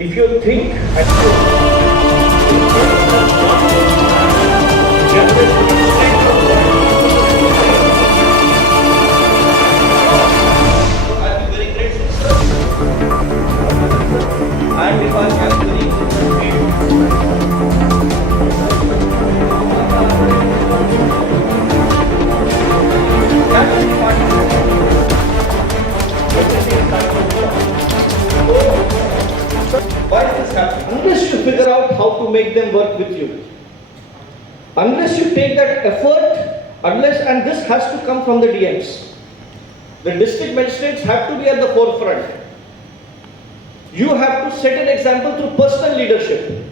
If you think I'll be very grateful, sir. And if I am why is this happening? Unless you figure out how to make them work with you, unless you take that effort, and this has to come from the DMs. The district magistrates have to be at the forefront. You have to set an example through personal leadership.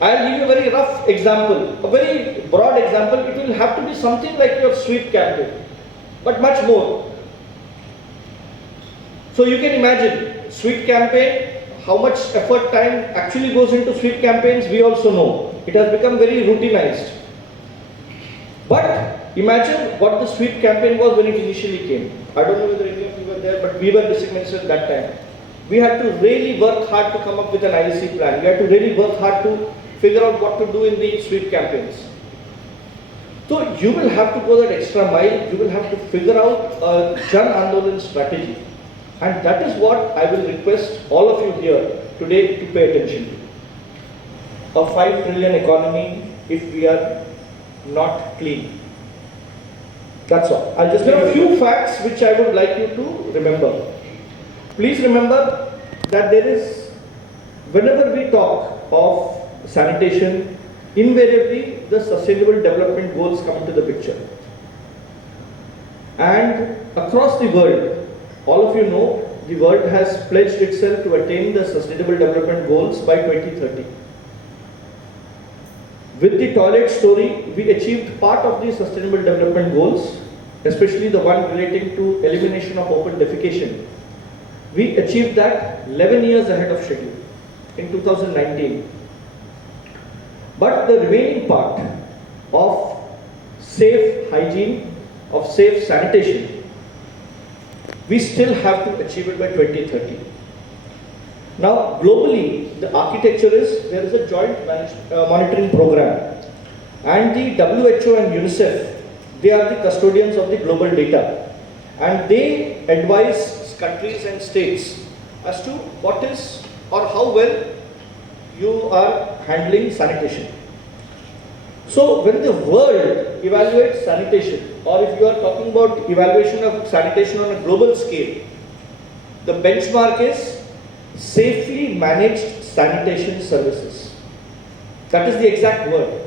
I'll give you a very rough example, a very broad example. It will have to be something like your sweep campaign, but much more. So you can imagine sweep campaign, how much effort, time actually goes into sweep campaigns, we also know. It has become very routinized. But imagine what the sweep campaign was when it initially came. I don't know whether any of you were there, but we were district ministers at that time. We had to really work hard to come up with an IEC plan. We had to really work hard to figure out what to do in the sweep campaigns. So you will have to go that extra mile. You will have to figure out a Jan Andolan strategy. And that is what I will request all of you here today to pay attention to. A 5 trillion economy if we are not clean. That's all. I'll just give a few facts which I would like you to remember. Please remember that there is, whenever we talk of sanitation, invariably the sustainable development goals come into the picture. And across the world, all of you know, the world has pledged itself to attain the sustainable development goals by 2030. With the toilet story, we achieved part of the sustainable development goals, especially the one relating to elimination of open defecation. We achieved that 11 years ahead of schedule in 2019. But the remaining part of safe hygiene, of safe sanitation, we still have to achieve it by 2030. Now, globally, the architecture is, there is a joint monitoring program, and the WHO and UNICEF, they are the custodians of the global data, and they advise countries and states as to what is or how well you are handling sanitation. So when the world evaluates sanitation, or if you are talking about evaluation of sanitation on a global scale, the benchmark is safely managed sanitation services. That is the exact word.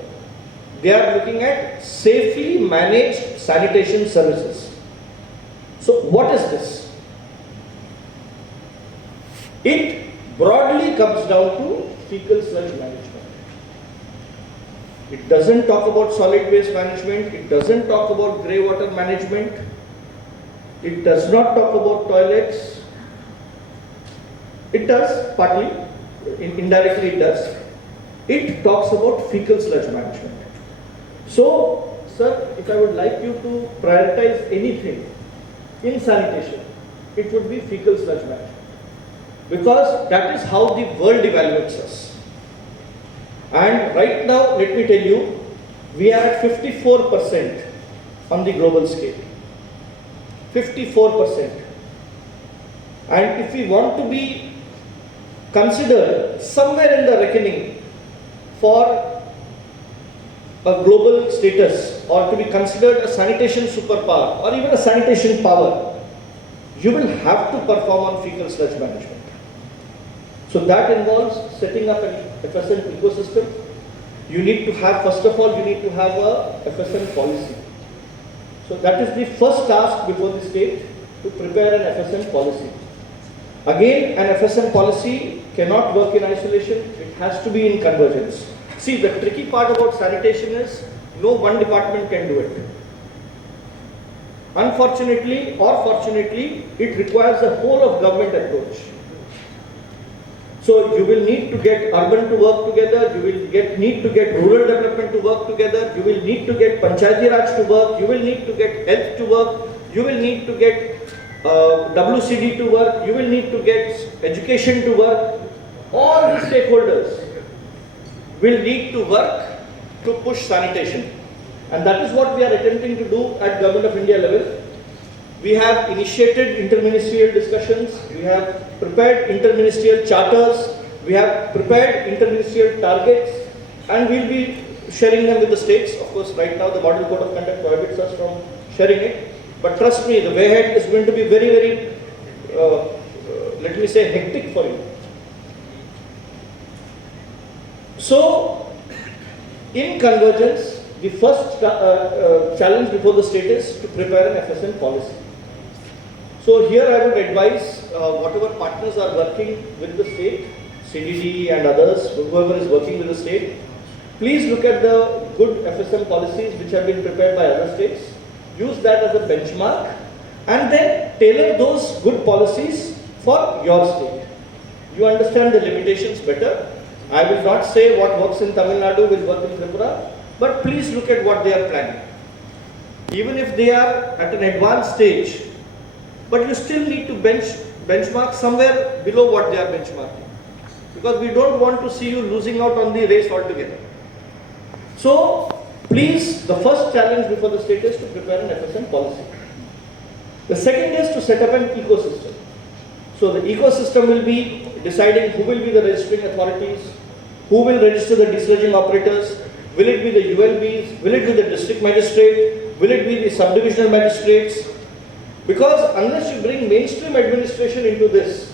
They are looking at safely managed sanitation services. So what is this? It broadly comes down to fecal sludge management. It doesn't talk about solid waste management. It doesn't talk about grey water management. It does not talk about toilets. It does, partly, indirectly it does. It talks about fecal sludge management. So, sir, if I would like you to prioritize anything in sanitation, it would be fecal sludge management. Because that is how the world evaluates us. And right now, let me tell you, we are at 54% on the global scale. 54%. And if we want to be considered somewhere in the reckoning for a global status, or to be considered a sanitation superpower, or even a sanitation power, you will have to perform on fecal sludge management. So that involves setting up an FSM ecosystem. You need to have, first of all, you need to have a FSM policy. So that is the first task before the state, to prepare an FSM policy. Again, an FSM policy cannot work in isolation. It has to be in convergence. See, the tricky part about sanitation is no one department can do it. Unfortunately or fortunately, it requires a whole of government approach. So you will need to get urban to work together, you will need to get rural development to work together, you will need to get Panchayati Raj to work, you will need to get health to work, you will need to get WCD to work, you will need to get education to work, all the stakeholders will need to work to push sanitation. And that is what we are attempting to do at Government of India level. We have initiated interministerial discussions, we have prepared interministerial charters, we have prepared interministerial targets, and we'll be sharing them with the states. Of course, right now the Model Code of Conduct prohibits us from sharing it. But trust me, the way ahead is going to be very, very, let me say, hectic for you. So, in convergence, the first challenge before the state is to prepare an FSM policy. So here I would advise whatever partners are working with the state, CDD and others, whoever is working with the state, please look at the good FSM policies which have been prepared by other states, use that as a benchmark, and then tailor those good policies for your state. You understand the limitations better. I will not say what works in Tamil Nadu will work in Tripura, but please look at what they are planning. Even if they are at an advanced stage, but you still need to benchmark somewhere below what they are benchmarking. Because we don't want to see you losing out on the race altogether. So, please, the first challenge before the state is to prepare an FSM policy. The second is to set up an ecosystem. So the ecosystem will be deciding who will be the registering authorities, who will register the desludging operators, will it be the ULBs, will it be the district magistrate, will it be the subdivisional magistrates? Because unless you bring mainstream administration into this,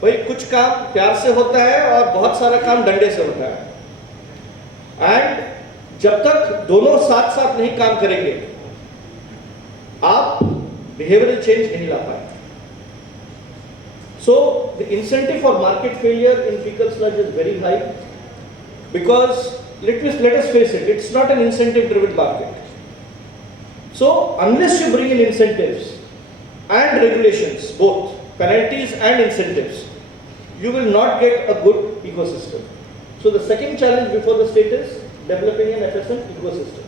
भाई कुछ काम प्यार से होता है और बहुत सारा काम डंडे से होता है, and जब तक दोनों साथ साथ नहीं काम करेंगे, आप behavioral change नहीं ला पाएंगे. So the incentive for market failure in fecal sludge is very high, because let us face it, it's not an incentive driven market. So unless you bring in incentives and regulations, both penalties and incentives, you will not get a good ecosystem. So the second challenge before the state is developing an FSM ecosystem.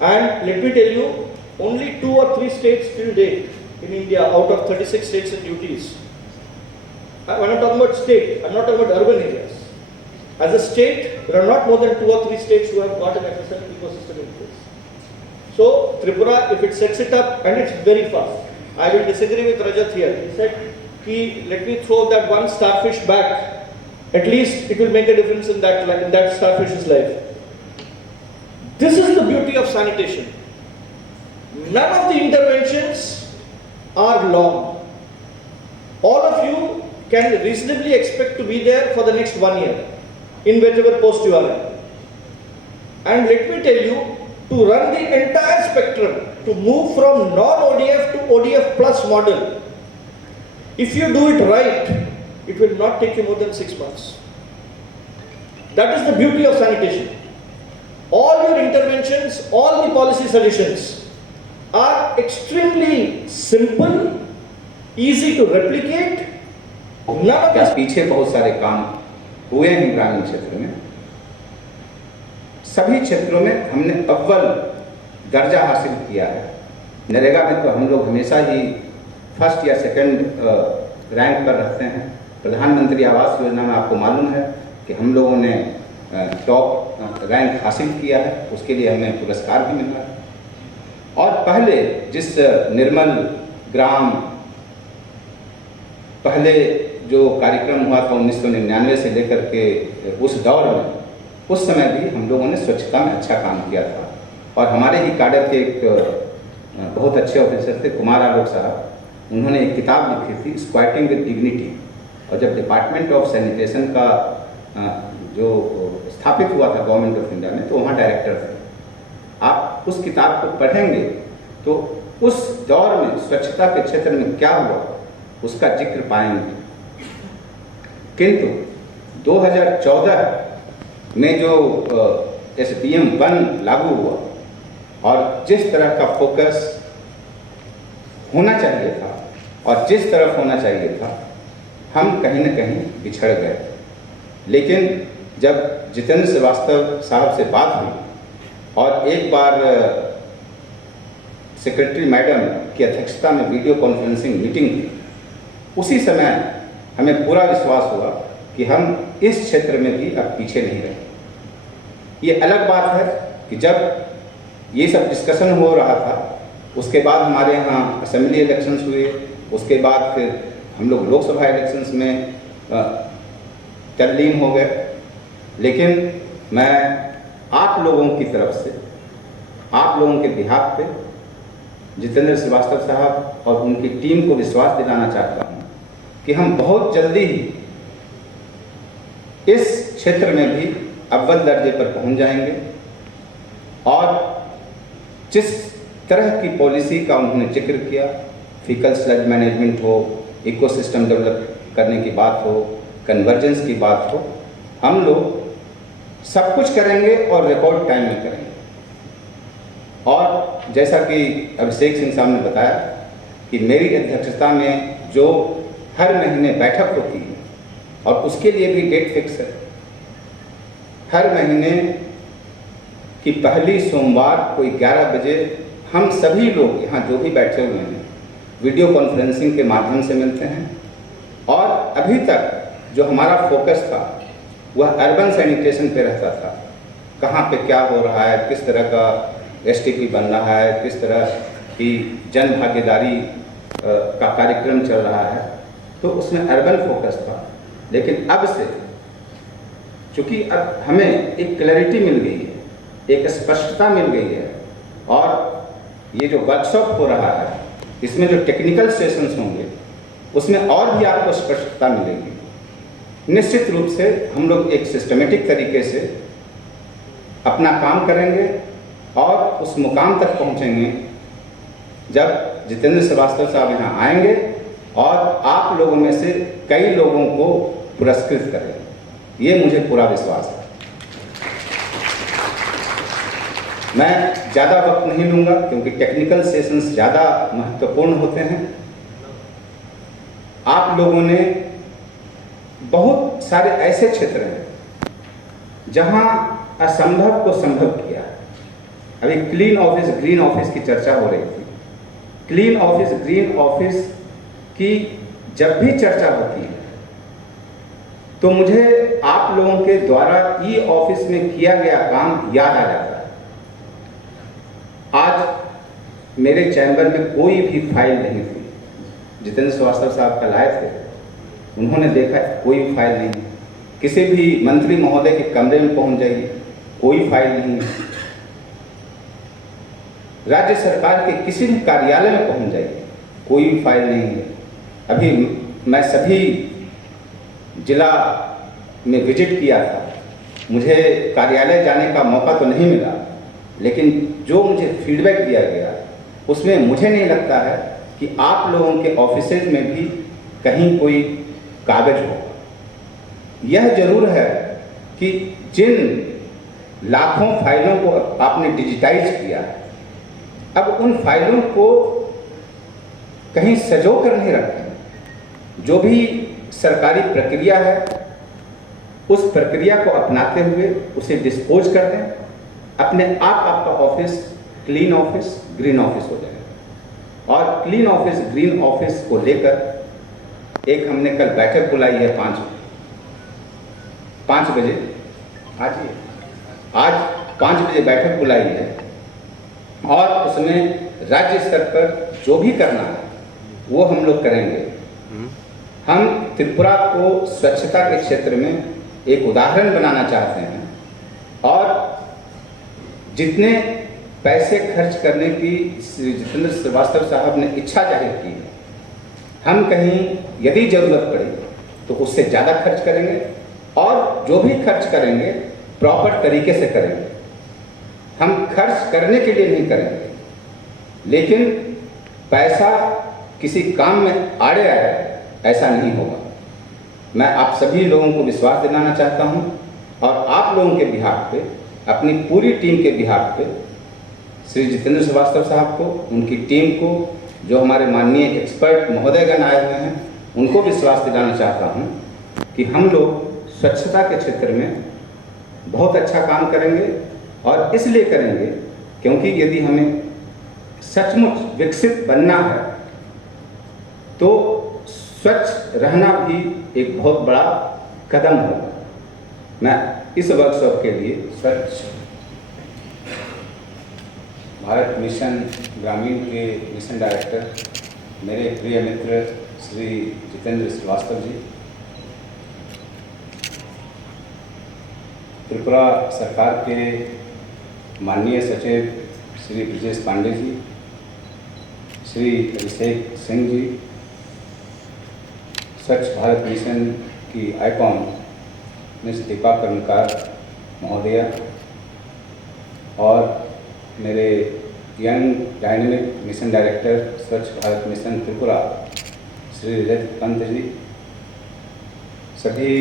And let me tell you, only 2 or 3 states till date in India out of 36 states and UTs. When I'm talking about state, I'm not talking about urban areas. As a state, there are not more than 2 or 3 states who have got an FSM ecosystem in place. So Tripura, if it sets it up, and it's very fast. I will disagree with Rajat here. He said, let me throw that one starfish back. At least it will make a difference in that starfish's life. This is the beauty of sanitation. None of the interventions are long. All of you can reasonably expect to be there for the next 1 year, in whichever post you are in. And let me tell you, to run the entire spectrum, to move from non-ODF to ODF plus model, if you do it right, it will not take you more than 6 months. That is the beauty of sanitation. All your interventions, all the policy suggestions are extremely simple, easy to replicate. None of this. पीछे बहुत सारे काम हुए हैं ग्रामीण क्षेत्र में. सभी क्षेत्रों में हमने अव्वल दर्जा हासिल किया है. नरेगा में तो हम लोग हमेशा ही फर्स्ट या सेकंड रैंक पर रहते हैं. प्रधानमंत्री आवास योजना में आपको मालूम है कि हम लोगों ने टॉप रैंक हासिल किया है. उसके लिए हमें पुरस्कार भी मिला है. और पहले जिस निर्मल ग्राम पहले जो कार्यक्रम हुआ था 1999 से लेकर के उस दौर में, उस समय भी हम लोगों ने स्वच्छता में अच्छा काम किया था. और हमारे ही काडर के एक बहुत अच्छे ऑफिसर थे, कुमार आलोक साहब, उन्होंने एक किताब लिखी थी, स्क्वाटिंग विद डिग्निटी. और जब डिपार्टमेंट ऑफ सैनिटेशन का जो स्थापित हुआ था गवर्नमेंट ऑफ इंडिया में, तो वहाँ डायरेक्टर थे. आप उस किताब को पढ़ेंगे तो उस दौर में स्वच्छता के क्षेत्र में क्या हुआ उसका जिक्र पाएंगे. किंतु 2014 में जो SPM 1 लागू हुआ और जिस तरह का फोकस होना चाहिए था और जिस तरफ होना चाहिए था, हम कहीं न कहीं बिछड़ गए. लेकिन जब जितेंद्र श्रीवास्तव साहब से बात हुई और एक बार सेक्रेटरी मैडम की अध्यक्षता में वीडियो कॉन्फ्रेंसिंग मीटिंग हुई, उसी समय हमें पूरा विश्वास हुआ कि हम इस क्षेत्र में भी अब पीछे नहीं रहे। ये अलग बात है कि जब ये सब डिस्कशन हो रहा था, उसके बाद हमारे यहाँ असेंबली इलेक्शंस हुए, उसके बाद फिर हम लोग लोकसभा इलेक्शंस में तल्लीन हो गए। लेकिन मैं आप लोगों की तरफ से, आप लोगों के बिहाफ पे जितेंद्र श्रीवास्तव साहब और उनकी टीम को विश्वास दिलाना चाहता हूँ कि हम बहुत जल्दी ही इस क्षेत्र में भी अव्वल दर्जे पर पहुँच जाएंगे। और जिस तरह की पॉलिसी का उन्होंने जिक्र किया, फीकल स्लज मैनेजमेंट हो, इकोसिस्टम डेवलप करने की बात हो, कन्वर्जेंस की बात हो, हम लोग सब कुछ करेंगे और रिकॉर्ड टाइम में करेंगे। और जैसा कि अभिषेक सिंह साहब ने बताया कि मेरी अध्यक्षता में जो हर महीने बैठक होती है और उसके लिए भी डेट फिक्स है। हर महीने की पहली सोमवार को 11 बजे हम सभी लोग यहाँ जो भी बैठे हुए हैं वीडियो कॉन्फ्रेंसिंग के माध्यम से मिलते हैं। और अभी तक जो हमारा फोकस था वह अर्बन सैनिटेशन पे रहता था, कहाँ पे क्या हो रहा है, किस तरह का एसटीपी बन रहा है, किस तरह की जन भागीदारी का कार्यक्रम चल रहा है, तो उसमें अर्बन फोकस था। लेकिन अब से चूँकि अब हमें एक क्लैरिटी मिल गई है, एक स्पष्टता मिल गई है, और ये जो वर्कशॉप हो रहा है इसमें जो टेक्निकल सेशंस होंगे उसमें और भी आपको स्पष्टता मिलेगी। निश्चित रूप से हम लोग एक सिस्टमेटिक तरीके से अपना काम करेंगे और उस मुकाम तक पहुंचेंगे जब जितेंद्र श्रीवास्तव साहब यहाँ आएंगे और आप लोगों में से कई लोगों को पुरस्कृत करेंगे। ये मुझे पूरा विश्वास है। मैं ज़्यादा वक्त नहीं लूँगा क्योंकि टेक्निकल सेशंस ज़्यादा महत्वपूर्ण होते हैं। आप लोगों ने बहुत सारे ऐसे क्षेत्र हैं जहां असंभव को संभव किया। अभी क्लीन ऑफिस ग्रीन ऑफिस की चर्चा हो रही थी। क्लीन ऑफिस ग्रीन ऑफिस की जब भी चर्चा होती है तो मुझे आप लोगों के द्वारा ई ऑफिस में किया गया काम याद आ जाता है। आज मेरे चैम्बर में कोई भी फाइल नहीं थी। जितेंद्र श्रीवास्तव साहब कल आए थे, उन्होंने देखा कोई फाइल नहीं। किसी भी मंत्री महोदय के कमरे में पहुंच जाइए, कोई फाइल नहीं। राज्य सरकार के किसी भी कार्यालय में पहुंच जाइए, कोई फाइल नहीं है। अभी मैं सभी जिला में विजिट किया था, मुझे कार्यालय जाने का मौका तो नहीं मिला, लेकिन जो मुझे फीडबैक दिया गया उसमें मुझे नहीं लगता है कि आप लोगों के ऑफिसेज में भी कहीं कोई कागज हो। यह जरूर है कि जिन लाखों फाइलों को आपने डिजिटाइज किया, अब उन फाइलों को कहीं सजो कर नहीं रखें। जो भी सरकारी प्रक्रिया है उस प्रक्रिया को अपनाते हुए उसे डिस्पोज कर दें। अपने आप आपका office clean office green office हो जाएगा। और क्लीन ऑफिस ग्रीन ऑफिस को लेकर एक हमने कल बैठक बुलाई है 5 बजे। आज 5 बजे बैठक बुलाई है और उसमें राज्य स्तर पर जो भी करना है वो हम लोग करेंगे। हम त्रिपुरा को स्वच्छता के क्षेत्र में एक उदाहरण बनाना चाहते हैं और जितने पैसे खर्च करने की श्री जितेंद्र श्रीवास्तव साहब ने इच्छा जाहिर की है, हम कहीं यदि जरूरत पड़ी तो उससे ज़्यादा खर्च करेंगे और जो भी खर्च करेंगे प्रॉपर तरीके से करेंगे। हम खर्च करने के लिए नहीं करेंगे, लेकिन पैसा किसी काम में आड़े आए ऐसा नहीं होगा। मैं आप सभी लोगों को विश्वास दिलाना चाहता हूं और आप लोगों के बिहाफ पे, अपनी पूरी टीम के बिहाफ पे श्री जितेंद्र श्रीवास्तव साहब को, उनकी टीम को, जो हमारे माननीय एक्सपर्ट महोदयगण आए हुए हैं, उनको विश्वास दिलाना चाहता हूं कि हम लोग स्वच्छता के क्षेत्र में बहुत अच्छा काम करेंगे। और इसलिए करेंगे क्योंकि यदि हमें सचमुच विकसित बनना है तो स्वच्छ रहना भी एक बहुत बड़ा कदम होगा। मैं इस वर्कशॉप के लिए स्वच्छ भारत मिशन ग्रामीण के मिशन डायरेक्टर मेरे प्रिय मित्र श्री जितेंद्र श्रीवास्तव जी, त्रिपुरा सरकार के माननीय सचिव श्री ब्रजेश पांडे जी, श्री अभिषेक सिंह जी, स्वच्छ भारत मिशन की आइकॉन मिस दीपा कर्मकार महोदया और मेरे यंग डायनेमिक मिशन डायरेक्टर स्वच्छ भारत मिशन त्रिपुरा श्री रजत पंत जी, सभी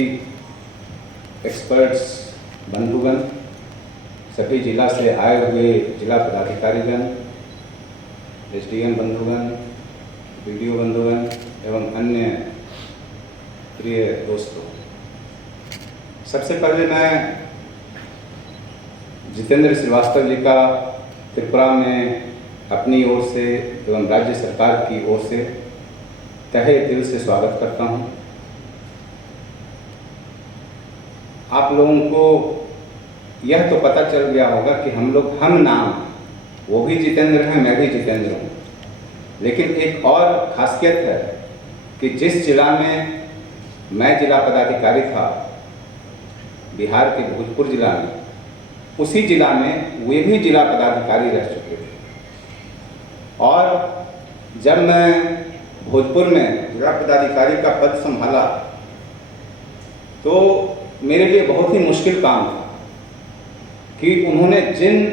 एक्सपर्ट्स बंधुगण, सभी जिला से आए हुए जिला पदाधिकारीगण, एसडीएम बंधुगण, वीडियो बंधुगण एवं अन्य प्रिय दोस्तों, सबसे पहले मैं जितेंद्र श्रीवास्तव जी का त्रिपुरा में अपनी ओर से एवं राज्य सरकार की ओर से तहे दिल से स्वागत करता हूं। आप लोगों को यह तो पता चल गया होगा कि हम नाम, वो भी जितेंद्र हैं, मैं भी जितेंद्र हूँ, लेकिन एक और खासियत है कि जिस जिला में मैं जिला पदाधिकारी था, बिहार के भोजपुर जिला में, उसी जिला में वे भी जिला पदाधिकारी रह चुके थे। और जब मैं भोजपुर में जिला पदाधिकारी का पद संभाला तो मेरे लिए बहुत ही मुश्किल काम था कि उन्होंने जिन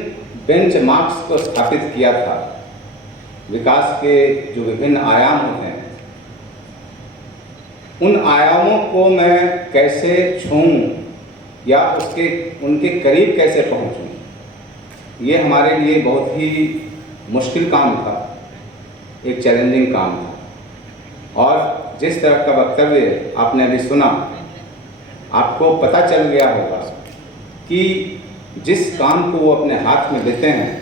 बेंचमार्क्स को स्थापित किया था, विकास के जो विभिन्न आयाम होते हैं, उन आयामों को मैं कैसे छूऊं या उनके करीब कैसे पहुंचूं, ये हमारे लिए बहुत ही मुश्किल काम था, एक चैलेंजिंग काम था। और जिस तरह का वक्तव्य आपने अभी सुना, आपको पता चल गया होगा कि जिस काम को वो अपने हाथ में लेते हैं,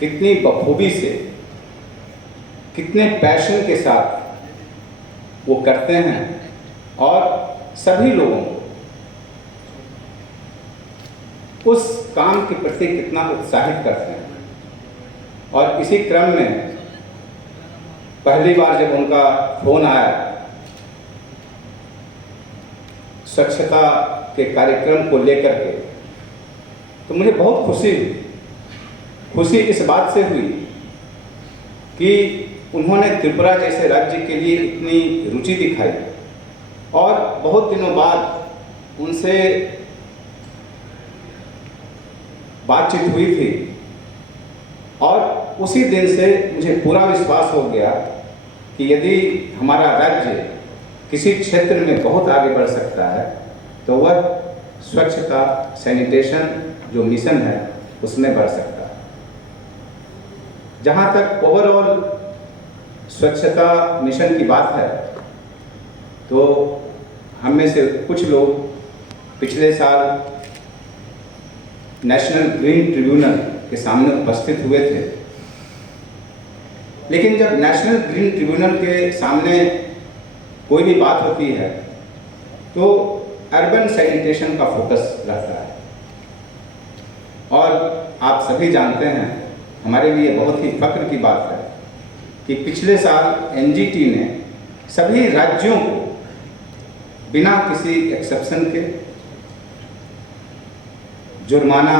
कितनी बखूबी से, कितने पैशन के साथ वो करते हैं और सभी लोगों को उस काम के प्रति कितना उत्साहित करते हैं। और इसी क्रम में पहली बार जब उनका फोन आया स्वच्छता के कार्यक्रम को लेकर के, तो मुझे बहुत खुशी हुई। खुशी इस बात से हुई कि उन्होंने त्रिपुरा जैसे राज्य के लिए इतनी रुचि दिखाई और बहुत दिनों बाद उनसे बातचीत हुई थी और उसी दिन से मुझे पूरा विश्वास हो गया कि यदि हमारा राज्य किसी क्षेत्र में बहुत आगे बढ़ सकता है तो वह स्वच्छता, सैनिटेशन जो मिशन है उसमें बढ़ सकता है। जहाँ तक ओवरऑल स्वच्छता मिशन की बात है, तो हम में से कुछ लोग पिछले साल नेशनल ग्रीन ट्रिब्यूनल के सामने उपस्थित हुए थे, लेकिन जब नेशनल ग्रीन ट्रिब्यूनल के सामने कोई भी बात होती है तो अर्बन सैनिटेशन का फोकस रहता है। और आप सभी जानते हैं, हमारे लिए बहुत ही फख्र की बात है कि पिछले साल एनजीटी ने सभी राज्यों को बिना किसी एक्सेप्शन के जुर्माना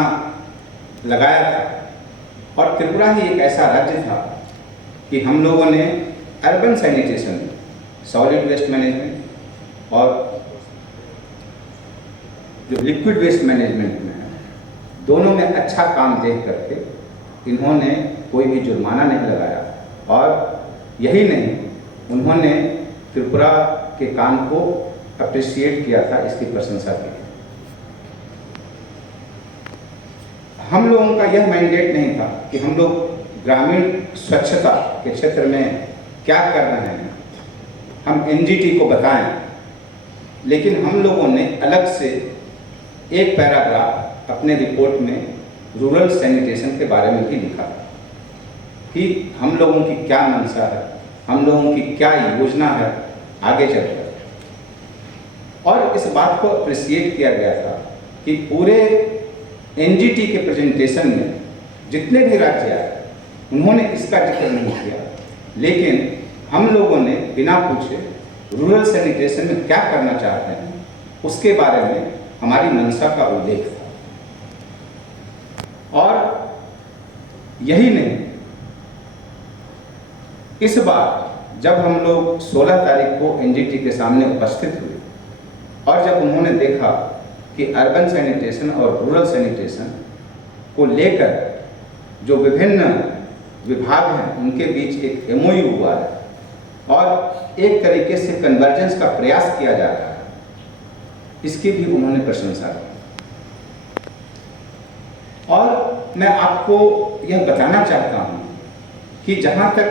लगाया था। और त्रिपुरा ही एक ऐसा राज्य था कि हम लोगों ने urban sanitation, solid waste management और जो लिक्विड वेस्ट मैनेजमेंट में है, दोनों में अच्छा काम देख करके इन्होंने कोई भी जुर्माना नहीं लगाया। और यही नहीं, उन्होंने त्रिपुरा के काम को अप्रिशिएट किया था, इसकी प्रशंसा की। हम लोगों का यह मैंडेट नहीं था कि हम लोग ग्रामीण स्वच्छता के क्षेत्र में क्या कर रहे हैं हम एनजीटी को बताएं, लेकिन हम लोगों ने अलग से एक पैराग्राफ अपने रिपोर्ट में रूरल सैनिटेशन के बारे में भी लिखा कि हम लोगों की क्या मंशा है, हम लोगों की क्या योजना है आगे चलकर। और इस बात को अप्रिसिएट किया गया था कि पूरे एनजीटी के प्रेजेंटेशन में जितने भी राज्य आए उन्होंने इसका जिक्र नहीं किया, लेकिन हम लोगों ने बिना पूछे रूरल सैनिटेशन में क्या करना चाहते हैं उसके बारे में हमारी मंशा का उल्लेख था। और यही नहीं, इस बार जब हम लोग 16 तारीख को एनजीटी के सामने उपस्थित हुए और जब उन्होंने देखा कि अर्बन सैनिटेशन और रूरल सैनिटेशन को लेकर जो विभिन्न विभाग हैं उनके बीच एक एमओयू हुआ है और एक तरीके से कन्वर्जेंस का प्रयास किया जा रहा है, इसकी भी उन्होंने प्रशंसा की। और मैं आपको यह बताना चाहता हूं कि जहां तक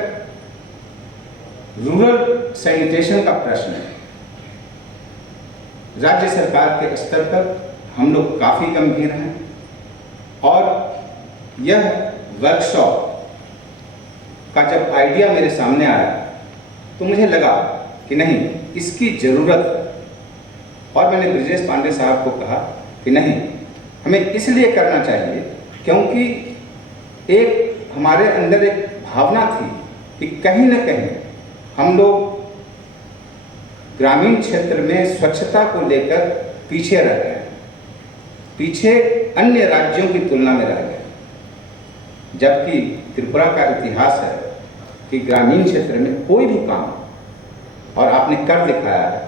रूरल सैनिटेशन का प्रश्न है, राज्य सरकार के स्तर पर हम लोग काफ़ी गंभीर हैं और यह वर्कशॉप का जब आइडिया मेरे सामने आया तो मुझे लगा कि नहीं, इसकी ज़रूरत है। और मैंने ब्रिजेश पांडे साहब को कहा कि नहीं, हमें इसलिए करना चाहिए क्योंकि एक हमारे अंदर एक भावना थी कि कहीं न कहीं हम लोग ग्रामीण क्षेत्र में स्वच्छता को लेकर पीछे रह गए, पीछे अन्य राज्यों की तुलना में रह गए, जबकि त्रिपुरा का इतिहास है कि ग्रामीण क्षेत्र में कोई भी काम, और आपने कर दिखाया है,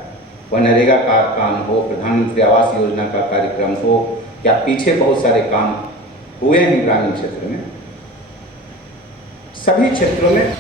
वह नरेगा का काम हो, प्रधानमंत्री आवास योजना का कार्यक्रम हो, या पीछे बहुत सारे काम हुए हैं ग्रामीण क्षेत्र में, सभी क्षेत्रों में